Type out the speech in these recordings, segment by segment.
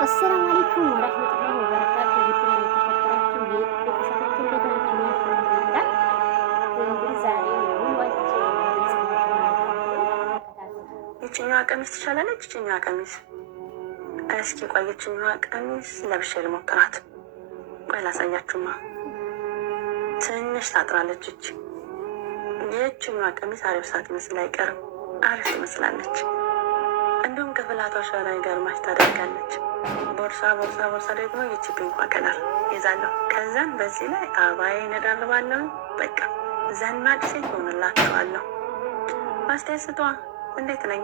አሰላሙ አለይኩም ወራህመቱላሂ ወበረካቱ። ውድና የተከበራችሁ ቤተሰቦች እንዴት ናችሁ? አልሐምዱሊላህ። እንግዲህ ዛሬ ውሏችን ይችኛዋ ቀሚስ ትሻላለች። ይችኛዋ ቀሚስ እስኪ ቆይ፣ ይችኛዋ ቀሚስ ለብሼ ልሞክራት። ቆይ ላሳያችሁማ። ትንሽ ታጥራለች። ይችኛዋ ቀሚስ አሪፍ ሳትመስል አይቀርም። አሪፍ ትመስላለች። እንዲሁም ከፍላቷ ሸራ ገርማሽ ታደርጋለች። ቦርሳ ደግሞ ይቺ ፒንኳ ከለር ይዛለሁ። ከዛም በዚህ ላይ አባዬ ነዳርባለሁ። በቃ ዘናጭ ሴት ሆንላችኋለሁ። አስተያየት ስጧ። እንዴት ነኝ?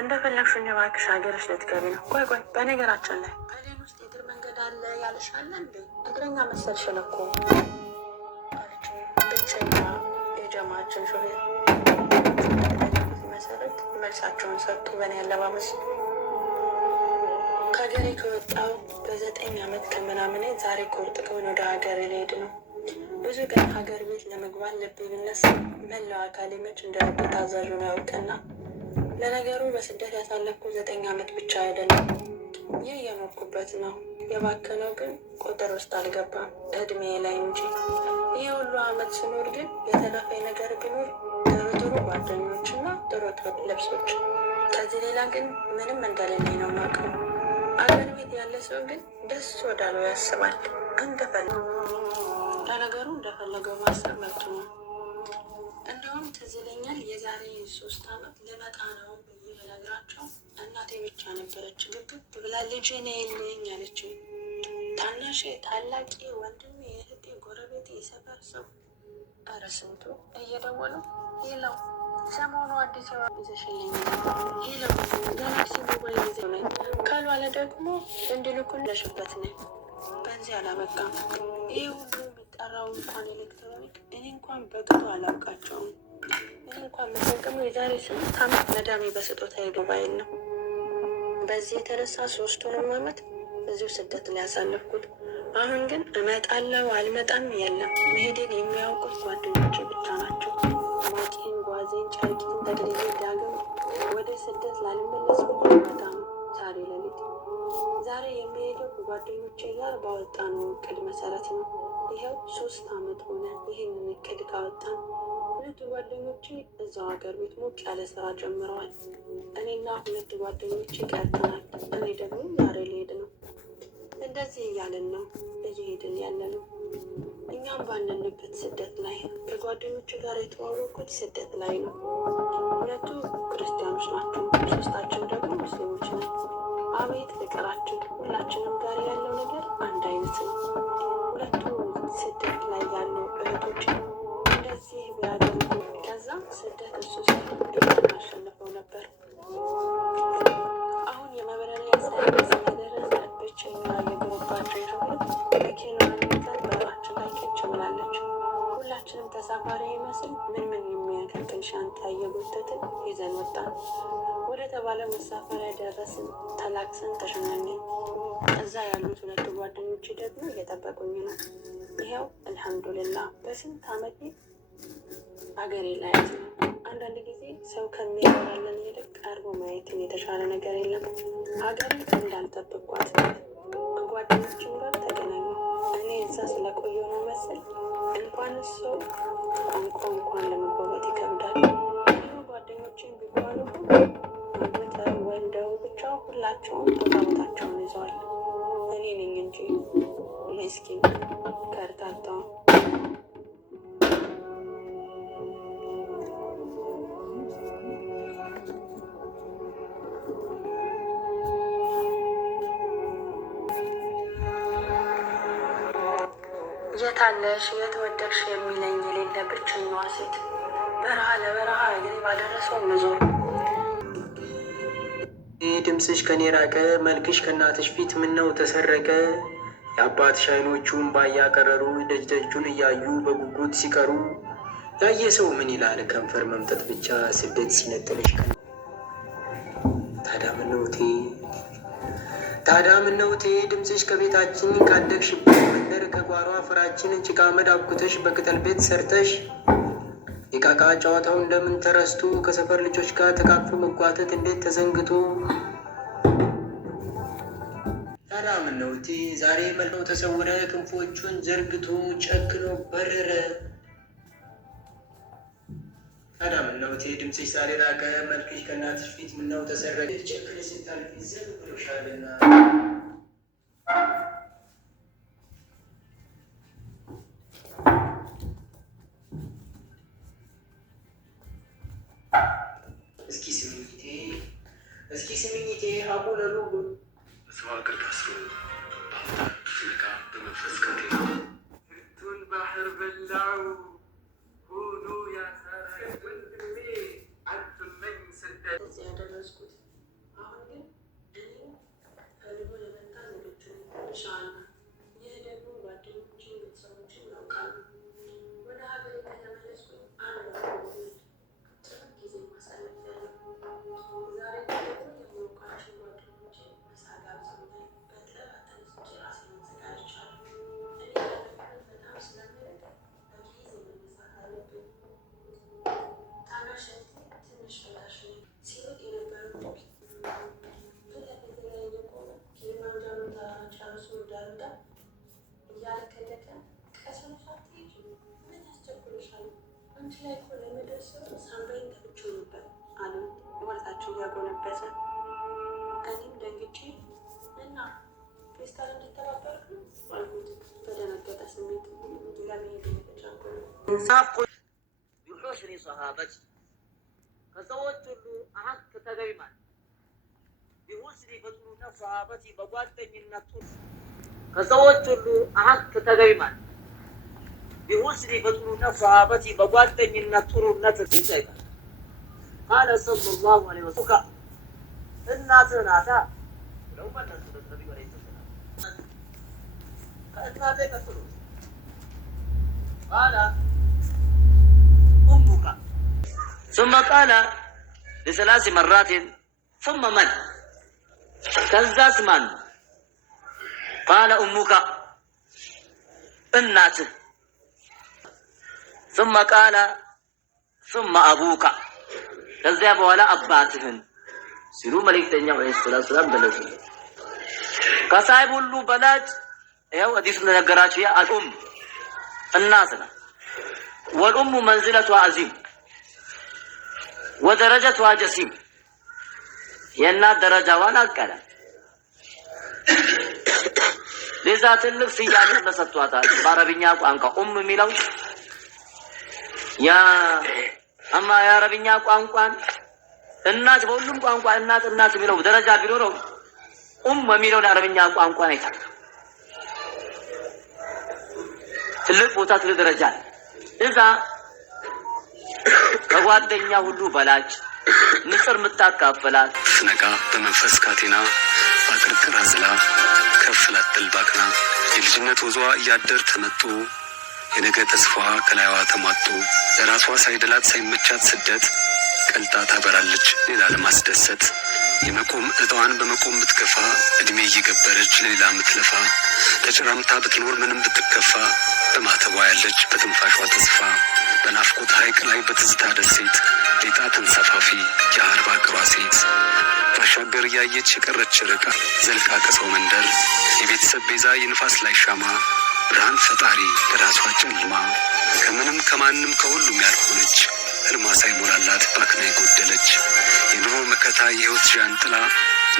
እንደፈለግሽ እባክሽ፣ ሀገርሽ ልትገቢ ነው። ቆይ፣ በነገራችን ላይ ፕሌን ውስጥ የእግር መንገድ አለ ያለሻለ እንዴ? እግረኛ መሰልሽን እኮ አለች ብቸኛ የጀማችን ሾፌር። መሰረት መልሳቸውን ሰጡ። በእኔ አለባበስ ከሀገሬ ከወጣው በ9 ዓመት ከምናምን ዛሬ ቁርጥ ቀን ወደ ሀገር ልሄድ ነው። ብዙ ቀን ሀገር ቤት ለመግባት ልብ ብነሳ መላው አካሌ መች እንደ ልብ ታዛዥ ነው ያውቅና። ለነገሩ በስደት ያሳለፍኩ 9 ዓመት ብቻ አይደለም፣ ይህ የኖርኩበት ነው። የባከነው ግን ቁጥር ውስጥ አልገባም እድሜ ላይ እንጂ። ይህ ሁሉ ዓመት ስኖር ግን የተረፈኝ ነገር ቢኖር ጥሩ ጓደኞች እና ጥሩ ልብሶች። ከዚህ ሌላ ግን ምንም እንደሌለኝ ነው የማውቀው። አገር ቤት ያለ ሰው ግን ደስ ወዳለው ያስባል። ለነገሩ እንደፈለገው ማሰብ መብቱ ነው። እንዲሁም ትዝ ይለኛል የዛሬ 3 ዓመት ልመጣ ነው ብዬ ልነግራቸው እናቴ ብቻ ነበረች ግብት ብላ ልጄ ነይ የለኝ አለች። ታናሼ፣ ታላቄ፣ ወንድሜ፣ እህቴ፣ ጎረቤቴ፣ የሰፈር ሰው ኧረ ስንቱ እየደወሉ ይለው ሰሞኑ አዲስ አበባ ይዘሽልኝ ይለው ጋላክሲ ሞባይል ይዘው ነኝ ካልዋለ ደግሞ እንድልኩን ለሽበት ነኝ። በዚህ አላበቃም። ይህ ሁሉ የሚጠራው እንኳን ኤሌክትሮኒክ እኔ እንኳን በቅጡ አላውቃቸውም። እኔ እንኳን የምጠቀመው የዛሬ 8 ዓመት መዳሜ በስጦታ ሞባይል ነው። በዚህ የተነሳ 3ቱንም ዓመት እዚሁ ስደት ላይ ያሳለፍኩት። አሁን ግን እመጣለሁ አልመጣም የለም። መሄዴን የሚያውቁት ጓደኞቼ ብቻ ናቸው። ማቄን፣ ጓዜን፣ ጨርቄን ተግልዬ ዳግም ወደ ስደት ላልመለስ ብዬ በጣም ዛሬ ሌሊት ዛሬ የሚሄደው ከጓደኞቼ ጋር ባወጣነው እቅድ መሰረት ነው። ይኸው 3 ዓመት ሆነ ይህንን እቅድ ካወጣን። 2 ጓደኞቼ እዛው ሀገር ቤት ሞቅ ያለ ስራ ጀምረዋል። እኔና 2 ጓደኞቼ ቀርተናል። እኔ ደግሞ ዛሬ ልሄድ ነው። እንደዚህ እያለን ነው እየሄድን ያለ ነው። እኛም ባለንበት ስደት ላይ ከጓደኞች ጋር የተዋወቁት ስደት ላይ ነው። 2ቱ ክርስቲያኖች ናቸው፣ 3ታችን ደግሞ ሙስሊሞች ነን። አቤት ፍቅራችን! ሁላችንም ጋር ያለው ነገር አንድ አይነት ነው። 2ቱ ስደት ላይ ያሉ እህቶች እንደዚህ ቢያደርጉ ከዛ ስደት እሱ ሲሆን አሸንፈው ነበር። አሁን የመብረሪያ ሳይት ስለደረሰ ብቸኛ የገባቸው የሆኑት መኪናዋን ይዘን በራችን ላይ ቁጭ ብላለች። ሁላችንም ተሳፋሪ ይመስል ምን የሚያከክል ሻንጣ እየጎተትን ይዘን ወጣን። ወደ ተባለ መሳፈሪያ ደረስን። ተላክሰን ተሸኛኘን። እዛ ያሉት 2 ጓደኞች ደግሞ እየጠበቁኝ ነው። ይኸው አልሐምዱሊላህ በስንት ዓመቴ አገሬ ላይ አንዳንድ ጊዜ ሰው ከሚያወራለን ይልቅ ቀርቦ ማየትን የተሻለ ነገር የለም። ሀገሬን እንዳልጠብቋት ከጓደኞችም ጋር ተገናኙ። እኔ እዛ ስለቆየሁ ነው መሰል እንኳን ሰው ቋንቋ እንኳን ለመግባባት ይከብዳል። ጓደኞችን ቢባሉ አግብተው ወልደው ብቻ ሁላቸውም ቦታቸውን ይዘዋል። እኔ ነኝ እንጂ ምስኪን ከርታታ። የታለሽ የተወደድሽ የሚለኝ የሌለ ብቸኛዋ ሴት በረሃ ለበረሃ እግሬ ባደረሰው መዞር። ድምፅሽ ከኔ ራቀ፣ መልክሽ ከእናትሽ ፊት ምነው ተሰረቀ። የአባትሽ አይኖቹን ባያቀረሩ ደጅ ደጁን እያዩ በጉጉት ሲቀሩ። ያየ ሰው ምን ይላል ከንፈር መምጠጥ ብቻ ስደት ሲነጥልሽ ቀን። ታዲያ ምነውቴ ድምፅሽ ከቤታችን ካደግሽበት መንደር ከጓሮ አፈራችን ጭቃ አመድ አብኩተሽ በቅጠል ቤት ሰርተሽ የቃቃ ጨዋታው እንደምን ተረስቶ ከሰፈር ልጆች ጋር ተቃቅፎ መጓተት እንዴት ተዘንግቶ ታዲያ ምነው እቴ ዛሬ መልከው ተሰውረ ክንፎቹን ዘርግቶ ጨክኖ በረረ? ታዲያ ምነው እቴ ድምፅሽ ዛሬ ራቀ መልክሽ ከእናትሽ ፊት ምነው ተሰረቀ? ጨክነ ስታልፊ ዝም ብሎሻልና። እስኪ ስሚኝ እቴ አሁለሉ በሰው ሀገር ታስሮ በአምላክ ፍለጋ በመንፈስ ካቴና ፍቱን ባህር በላው ሆኖ ያሳረ ወንድሜ አትመኝ ስደት እዚህ ያደረስኩት። አሁን ግን እኔ ፈልጎ ለመጣ ዝግጁ ይሻላል። ይህ ደግሞ ጓደኞችን ቤተሰቦችን ያውቃሉ። ወደ ሀገር ከተመለስኩ አንድ ጥሩ ጊዜ ማሳለፍ ያለ ዛሬ ደግሞ የሚወቃቸው ጓደኞቼ መሳጋ ብዘውታል። በጥበብ አተነስቼ ራሴን መዘጋጅቻለሁ። እኔ ያለበት በጣም ስለሚርቅ በጊዜ መነሳት አለብን። ታናሽ እህቴ ትንሽ በታች ሲሮጥ የነበረው ፊት ለፊቴ ላይ እየቆመ ኪሊማንጃሮ ተራራ ጨርሶ እንዳልወጣ እያለከለከ ቀስ ብለሽ አትሄጂም? ምን ያስቸኩልሻል? አንቺ ላይ እኮ ለመድረስ ሳምባዬን ተፍቼው ነበር አሉ ወደታቸው እያጎነበሰ። እኔም ደንግጬ እና ፌስታል እንድተባበርክ ነው አልኩት በደነገጠ ስሜት ለመሄድ እየተቻኮለ ቢሑስኒ ሰሃበት ከሰዎች ሁሉ አሀቅ ተገቢ ማለት ቢሁስኒ በጥሩነት ሰሃበቲ በጓደኝነት ጥሩ ከሰዎች ሁሉ አሀቅ ተገቢ ማለት ቢሁስኒ በጥሩነት ሰሃበቲ በጓደኝነት ጥሩነት ይጠይቃል። ቃለ ሰለላሁ ዐለይሂ ወሰለም እናትህ ናታ ብለው መለሱለት ነቢዩ ዐለይሂ ሰላም። ከእናቴ ቀጥሎ ቃለ أمك ثم قال لثلاث مرات ثم من كذاس من قال أمك እናትህ ثم قال ثم أبوك ከዚያ በኋላ አባትህን ሲሉ መልእክተኛው ዐለይሂ ሰላቱ ወሰላም ገለጹ። ከሳይብ ሁሉ በላጭ ይኸው ሐዲሱ እንደነገራችሁ አልኡም እናት ናት። والأم منزلتها عظيم ودرجتها جسيم የእናት ደረጃዋን አቀለ ለዛ ትልቅ ስያሜ ተሰጥቷታል። በአረብኛ ቋንቋ ኡም የሚለው የአረብኛ ቋንቋን እናት በሁሉም ቋንቋ እናት የሚለው ደረጃ ቢኖረው የሚለውን የአረብኛ ቋንቋ ነው። ትልቅ ቦታ ትልቅ ደረጃ እዛ ከጓደኛ ሁሉ በላጭ ንጽር የምታካፍላት ስነጋ በመንፈስ ካቴና አቅርቅር አዝላ ከፍ ላትል ባክና የልጅነት ወዟ እያደር ተመጦ የነገ ተስፋዋ ከላይዋ ተሟጦ ለራሷ ሳይደላት ሳይመቻት ስደት ቀልጣ ታበራለች ሌላ ለማስደሰት የመቆም እጣዋን በመቆም ብትገፋ እድሜ እየገበረች ለሌላ ምትለፋ ተጨራምታ ብትኖር ምንም ብትከፋ በማተቧ ያለች በትንፋሿ ተስፋ በናፍቆት ሐይቅ ላይ በትዝታ ደሴት ሌጣ ተንሰፋፊ የአርባ አገሯ ሴት ባሻገር እያየች የቀረች ርቃ ዘልቃ ከሰው መንደር የቤተሰብ ቤዛ የንፋስ ላይ ሻማ ብርሃን ፈጣሪ በራሷ ጨልማ ከምንም ከማንም ከሁሉም ያልሆነች ህልሟ ሳይሞላላት ባክና የጎደለች የኑሮ መከታ የህይወት ዣንጥላ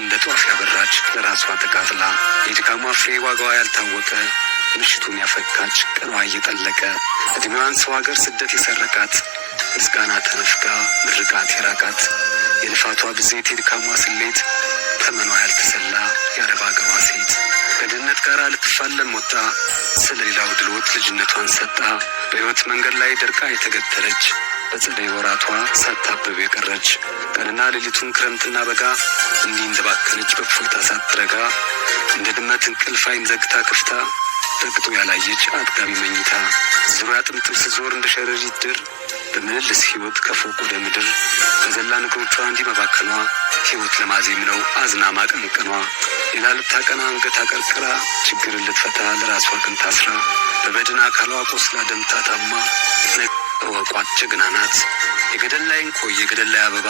እንደ ጧፍ ያበራች ለራሷ ተቃጥላ የድካሟ ፍሬ ዋጋዋ ያልታወቀ ምሽቱን ያፈካች ቀኗ እየጠለቀ እድሜዋን ሰው ሀገር ስደት የሰረቃት ምስጋና ተነፍጋ ምርቃት የራቃት የልፋቷ ብዜት የድካሟ ስሌት ተመኗ ያልተሰላ የአረብ አገሯ ሴት ከድህነት ጋር ልትፋለም ወጣ ስለ ሌላው ድሎት ልጅነቷን ሰጣ በሕይወት መንገድ ላይ ደርቃ የተገተረች በጸደይ ወራቷ ሳታብብ የቀረች ቀንና ሌሊቱን ክረምትና በጋ እንዲህ እንደባከነች በእፎይታ ሳትረጋ እንደ ድመት እንቅልፍ ዓይን ዘግታ ክፍታ ረግጦ ያላየች አጥጋቢ መኝታ ዙሪያ ጥምጥም ስዞር እንደ ሸረሪት ድር በምልልስ ሕይወት ከፎቅ ወደ ምድር በዘላ እግሮቿ እንዲህ መባከኗ ሕይወት ለማዜም ነው አዝና ማቀንቀኗ ሌላ ልታቀና አንገት አቀርቅራ ችግርን ልትፈታ ለራሷ ግን ታስራ በበድን አካሏ ቆስላ ደምታ ታማ እወቋት ጀግና ናት የገደል ላይ እንኮይ የገደል ላይ አበባ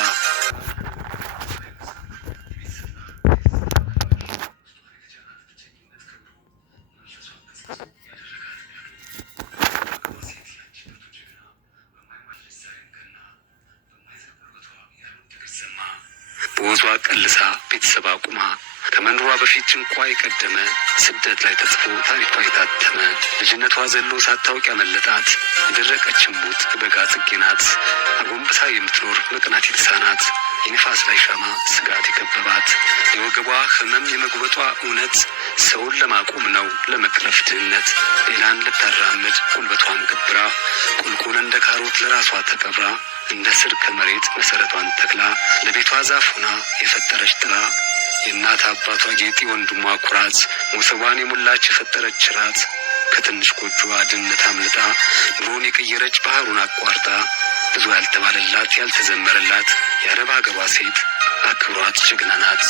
ቀልሳ ቤተሰብ አቁማ ከመኖሯ በፊት ጭንቋ የቀደመ ስደት ላይ ተጽፎ ታሪኳ የታተመ ልጅነቷ ዘሎ ሳታውቅ ያመለጣት የደረቀች እምቡጥ በጋ ጽጌ ናት። አጎንብሳ የምትኖር መቅናት የተሳናት የንፋስ ላይ ሻማ ስጋት የከበባት የወገቧ ህመም የመጉበጧ እውነት ሰውን ለማቆም ነው ለመቅረፍ ድህነት ሌላን ልታራምድ ጉልበቷን ገብራ ቁልቁል እንደ ካሮት ለራሷ ተቀብራ እንደ ስር ከመሬት መሰረቷን ተክላ ለቤቷ ዛፍ ሆና የፈጠረች ጥላ የእናት አባቷ ጌጥ ወንድሟ ኩራት ሞሰቧን የሞላች የፈጠረች ራት ከትንሽ ጎጆዋ ድህነት አምልጣ ኑሮን የቀየረች ባህሩን አቋርጣ ብዙ ያልተባለላት ያልተዘመረላት የአረብ አገሯ ሴት አክብሯት ጀግና ናት።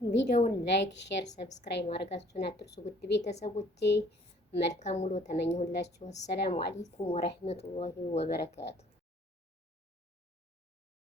ቪዲዮውን ላይክ፣ ሼር፣ ሰብስክራይብ ማድረጋችሁን አትርሱ። ውድ ቤተሰቦቼ መልካም ውሎ ተመኘሁላችሁ። አሰላሙ አለይኩም ወራህመቱላሂ ወበረካቱ።